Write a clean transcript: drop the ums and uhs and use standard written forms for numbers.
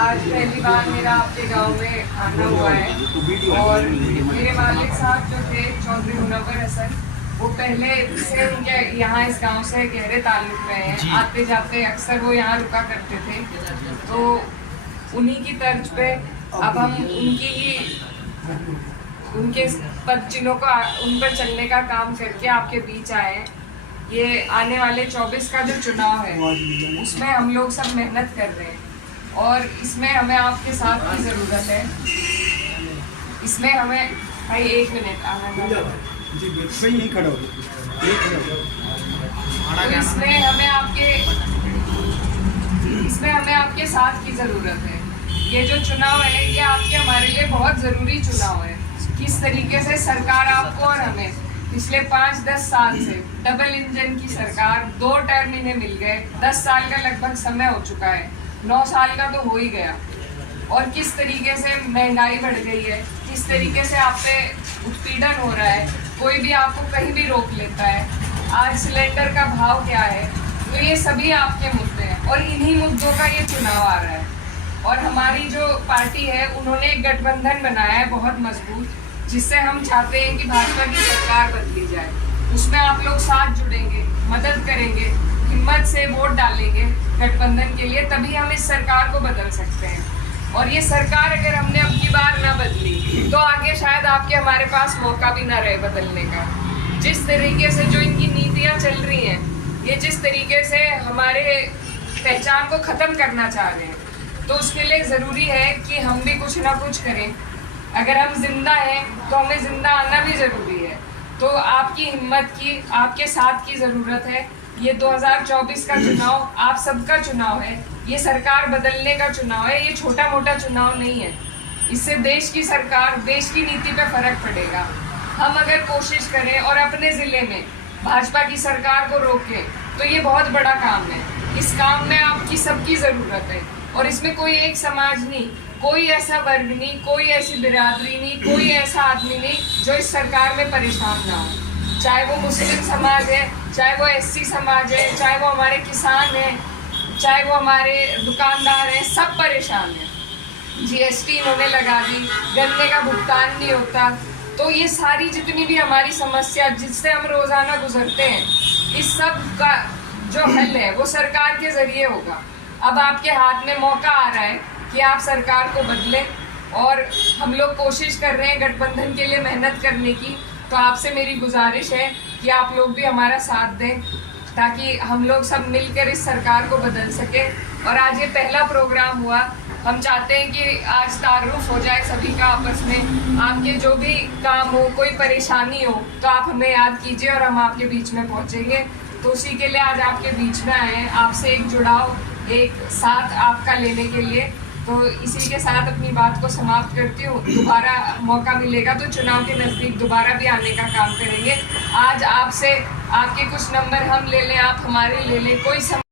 आज पहली बार मेरा आपके गांव में आना हुआ है और मेरे वालिद साहब जो थे चौधरी मुनव्वर हसन, वो पहले से उनके यहाँ इस गांव से गहरे ताल्लुक रहे हैं। आते जाते अक्सर वो यहाँ रुका करते थे, तो उन्हीं की तर्ज पे अब हम उनके पद चिन्हों को उन पर चलने का काम करके आपके बीच आए हैं। ये आने वाले 24 का जो चुनाव है उसमें हम लोग सब मेहनत कर रहे हैं और इसमें हमें आपके साथ की ज़रूरत है। इसमें हमें भाई 1 मिनट आना तो इसमें हमें आपके साथ की ज़रूरत है। ये जो चुनाव है ये आपके हमारे लिए बहुत ज़रूरी चुनाव है। किस तरीके से सरकार आपको और हमें पिछले 5-10 साल से डबल इंजन की सरकार, 2 टर्म इन्हें मिल गए, 10 साल का लगभग समय हो चुका है, 9 साल का तो हो ही गया। और किस तरीके से महंगाई बढ़ गई है, किस तरीके से आप पे उत्पीड़न हो रहा है, कोई भी आपको कहीं भी रोक लेता है। आज सिलेंडर का भाव क्या है, तो ये सभी आपके मुद्दे हैं और इन्हीं मुद्दों का ये चुनाव आ रहा है। और हमारी जो पार्टी है उन्होंने एक गठबंधन बनाया है बहुत मजबूत, जिससे हम चाहते हैं कि भाजपा की सरकार बदली जाए। उसमें आप लोग साथ जुड़ेंगे, मदद करेंगे, हिम्मत से वोट डालेंगे गठबंधन के लिए, तभी हम इस सरकार को बदल सकते हैं। और ये सरकार अगर हमने अब की बार ना बदली तो आगे शायद आपके हमारे पास मौका भी ना रहे बदलने का। जिस तरीके से जो इनकी नीतियाँ चल रही हैं, ये जिस तरीके से हमारे पहचान को ख़त्म करना चाह रहे हैं, तो उसके लिए ज़रूरी है कि हम भी कुछ ना कुछ करें। अगर हम जिंदा हैं तो हमें जिंदा आना भी ज़रूरी है। तो आपकी हिम्मत की, आपके साथ की ज़रूरत है। ये 2024 का चुनाव आप सबका चुनाव है, ये सरकार बदलने का चुनाव है, ये छोटा मोटा चुनाव नहीं है। इससे देश की सरकार, देश की नीति पे फर्क पड़ेगा। हम अगर कोशिश करें और अपने ज़िले में भाजपा की सरकार को रोकें तो ये बहुत बड़ा काम है। इस काम में आपकी सबकी ज़रूरत है और इसमें कोई एक समाज नहीं, कोई ऐसा वर्ग नहीं, कोई ऐसी बिरादरी नहीं, कोई ऐसा आदमी नहीं जो इस सरकार में परेशान ना हो। चाहे वो मुस्लिम समाज है, चाहे वो एससी समाज है, चाहे वो हमारे किसान हैं, चाहे वो हमारे दुकानदार हैं, सब परेशान हैं। जीएसटी इन्होंने लगा दी, गन्ने का भुगतान नहीं होता। तो ये सारी जितनी भी हमारी समस्या जिससे हम रोज़ाना गुजरते हैं, इस सब का जो हल है वो सरकार के ज़रिए होगा। अब आपके हाथ में मौका आ रहा है कि आप सरकार को बदलें और हम लोग कोशिश कर रहे हैं गठबंधन के लिए मेहनत करने की। तो आपसे मेरी गुजारिश है कि आप लोग भी हमारा साथ दें ताकि हम लोग सब मिलकर इस सरकार को बदल सकें। और आज ये पहला प्रोग्राम हुआ, हम चाहते हैं कि आज तारुफ हो जाए सभी का आपस में। आपके जो भी काम हो, कोई परेशानी हो तो आप हमें याद कीजिए और हम आपके बीच में पहुँचेंगे। तो उसी के लिए आज आपके बीच में आए हैं, आपसे एक जुड़ाव, एक साथ आपका लेने के लिए। तो इसी के साथ अपनी बात को समाप्त करती हूँ। दोबारा मौका मिलेगा तो चुनाव के नज़दीक दोबारा भी आने का काम करेंगे। आज आपसे आपके कुछ नंबर हम ले लें, आप हमारे ले लें, कोई